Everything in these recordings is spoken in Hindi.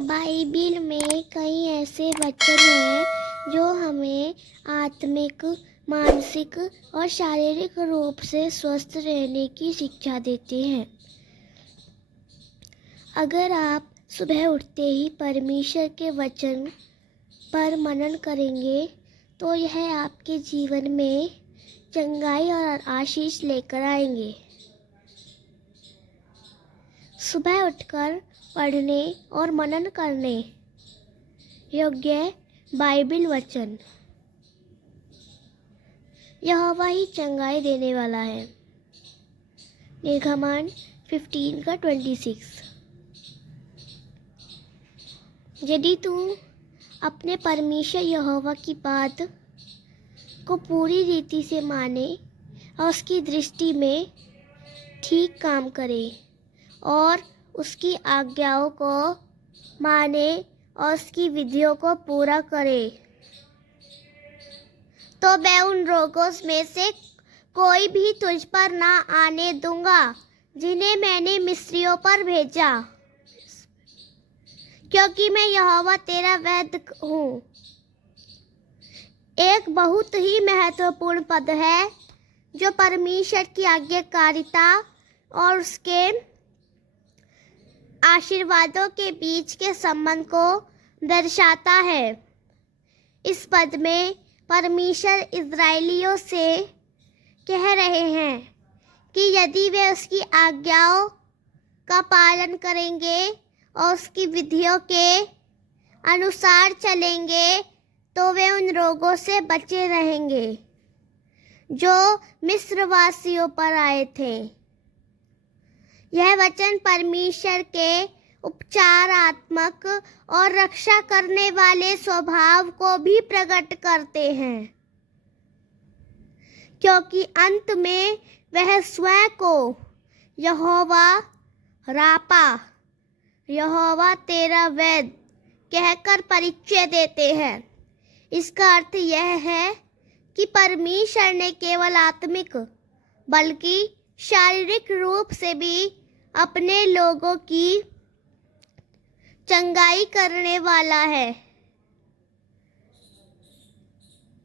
बाइबिल में कई ऐसे वचन हैं जो हमें आत्मिक, मानसिक और शारीरिक रूप से स्वस्थ रहने की शिक्षा देते हैं। अगर आप सुबह उठते ही परमेश्वर के वचन पर मनन करेंगे तो यह आपके जीवन में चंगाई और आशीष लेकर आएंगे। सुबह उठकर पढ़ने और मनन करने योग्य बाइबिल वचन। यहोवा ही चंगाई देने वाला है। निर्गमन 15:26। यदि तू अपने परमेश्वर यहोवा की बात को पूरी रीति से माने और उसकी दृष्टि में ठीक काम करे और उसकी आज्ञाओं को माने और उसकी विधियों को पूरा करे, तो मैं उन रोगों में से कोई भी तुझ पर ना आने दूंगा जिन्हें मैंने मिस्रियों पर भेजा, क्योंकि मैं यहोवा तेरा वैद्य हूँ। एक बहुत ही महत्वपूर्ण पद है जो परमेश्वर की आज्ञाकारिता और उसके आशीर्वादों के बीच के संबंध को दर्शाता है। इस पद में परमेश्वर इस्राएलियों से कह रहे हैं कि यदि वे उसकी आज्ञाओं का पालन करेंगे और उसकी विधियों के अनुसार चलेंगे तो वे उन रोगों से बचे रहेंगे जो मिस्रवासियों पर आए थे। यह वचन परमेश्वर के उपचारात्मक और रक्षा करने वाले स्वभाव को भी प्रकट करते हैं, क्योंकि अंत में वह स्वयं को यहोवा रापा, यहोवा तेरा वैद्य कहकर परिचय देते हैं। इसका अर्थ यह है कि परमेश्वर ने केवल आत्मिक बल्कि शारीरिक रूप से भी अपने लोगों की चंगाई करने वाला है।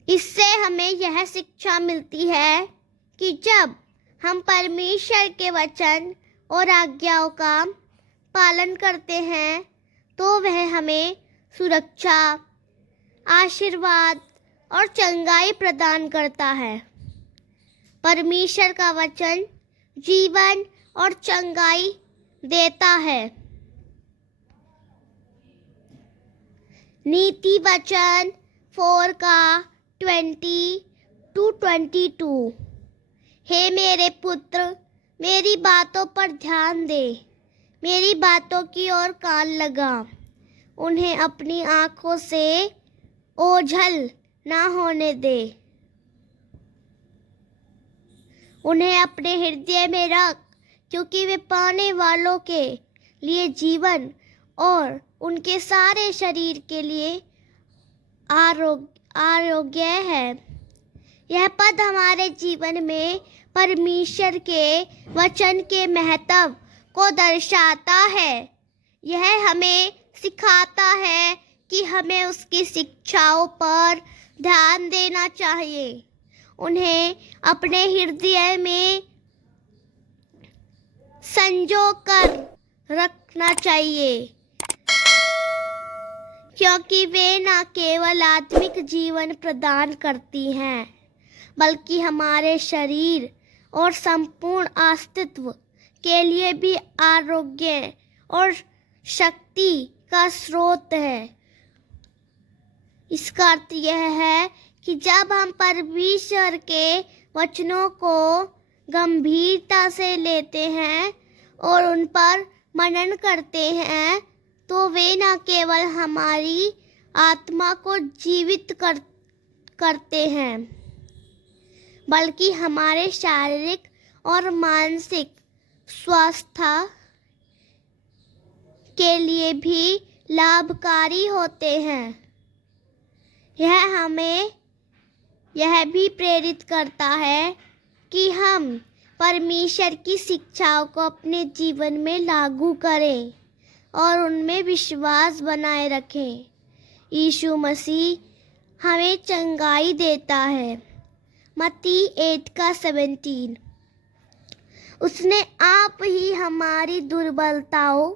इससे हमें यह शिक्षा मिलती है कि जब हम परमेश्वर के वचन और आज्ञाओं का पालन करते हैं तो वह हमें सुरक्षा, आशीर्वाद और चंगाई प्रदान करता है। परमेश्वर का वचन जीवन और चंगाई देता है। नीति वचन 4:20-22। हे मेरे पुत्र, मेरी बातों पर ध्यान दे, मेरी बातों की ओर कान लगा, उन्हें अपनी आँखों से ओझल ना होने दे, उन्हें अपने हृदय में रख, क्योंकि वे पाने वालों के लिए जीवन और उनके सारे शरीर के लिए आरोग्य है। यह पद हमारे जीवन में परमेश्वर के वचन के महत्व को दर्शाता है। यह हमें सिखाता है कि हमें उसकी शिक्षाओं पर ध्यान देना चाहिए, उन्हें अपने हृदय में संजो कर रखना चाहिए, क्योंकि वे न केवल आत्मिक जीवन प्रदान करती हैं बल्कि हमारे शरीर और संपूर्ण अस्तित्व के लिए भी आरोग्य और शक्ति का स्रोत है। इसका अर्थ यह है कि जब हम परमेश्वर के वचनों को गंभीरता से लेते हैं और उन पर मनन करते हैं तो वे न केवल हमारी आत्मा को जीवित करते हैं बल्कि हमारे शारीरिक और मानसिक स्वास्थ्य के लिए भी लाभकारी होते हैं। यह हमें यह भी प्रेरित करता है कि हम परमेश्वर की शिक्षाओं को अपने जीवन में लागू करें और उनमें विश्वास बनाए रखें। यीशु मसीह हमें चंगाई देता है। मत्ती 8:17। उसने आप ही हमारी दुर्बलताओं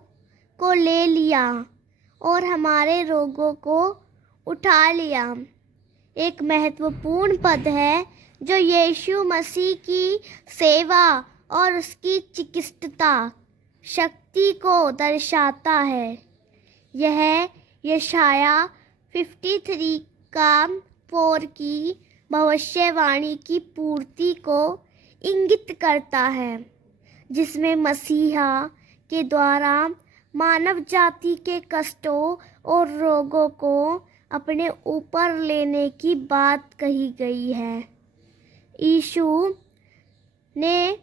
को ले लिया और हमारे रोगों को उठा लिया। एक महत्वपूर्ण पद है जो यीशु मसीह की सेवा और उसकी चिकित्सा शक्ति को दर्शाता है। यह यशाया 53:4 की भविष्यवाणी की पूर्ति को इंगित करता है, जिसमें मसीहा के द्वारा मानव जाति के कष्टों और रोगों को अपने ऊपर लेने की बात कही गई है। यीशु ने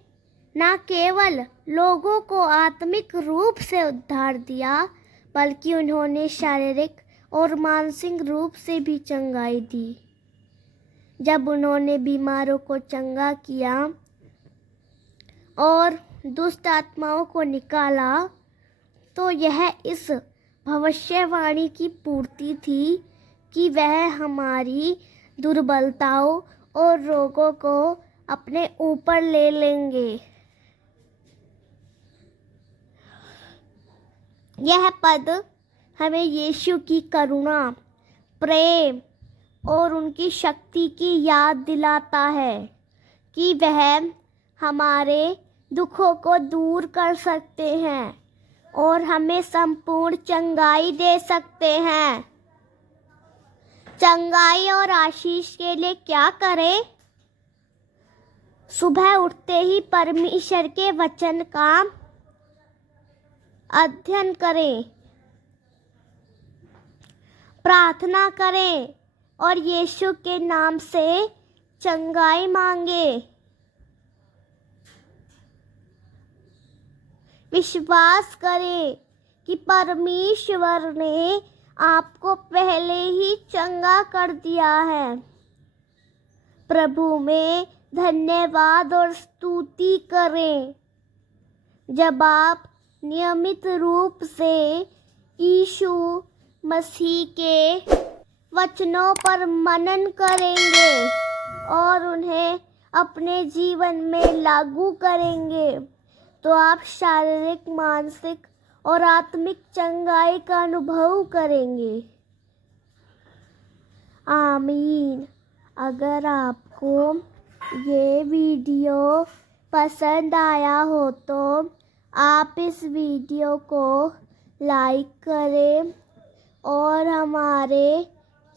न केवल लोगों को आत्मिक रूप से उद्धार दिया, बल्कि उन्होंने शारीरिक और मानसिक रूप से भी चंगाई दी। जब उन्होंने बीमारों को चंगा किया और दुष्ट आत्माओं को निकाला, तो यह इस भविष्यवाणी की पूर्ति थी कि वह हमारी दुर्बलताओं और रोगों को अपने ऊपर ले लेंगे। यह पद हमें यीशु की करुणा, प्रेम और उनकी शक्ति की याद दिलाता है कि वह हमारे दुखों को दूर कर सकते हैं और हमें संपूर्ण चंगाई दे सकते हैं। चंगाई और आशीष के लिए क्या करें? सुबह उठते ही परमेश्वर के वचन का अध्ययन करें, प्रार्थना करें और यीशु के नाम से चंगाई मांगे। विश्वास करें कि परमेश्वर ने आपको पहले ही चंगा कर दिया है। प्रभु में धन्यवाद और स्तुति करें। जब आप नियमित रूप से यीशु मसीह के वचनों पर मनन करेंगे और उन्हें अपने जीवन में लागू करेंगे, तो आप शारीरिक, मानसिक और आत्मिक चंगाई का अनुभव करेंगे। आमीन। अगर आपको ये वीडियो पसंद आया हो तो आप इस वीडियो को लाइक करें और हमारे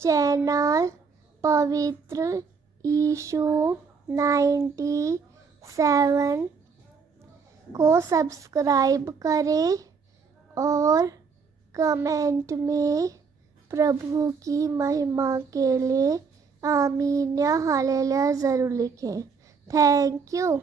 चैनल पवित्र यीशु 97 को सब्सक्राइब करें और कमेंट में प्रभु की महिमा के लिए आमीन या हालेलुया ज़रूर लिखें। Thank you.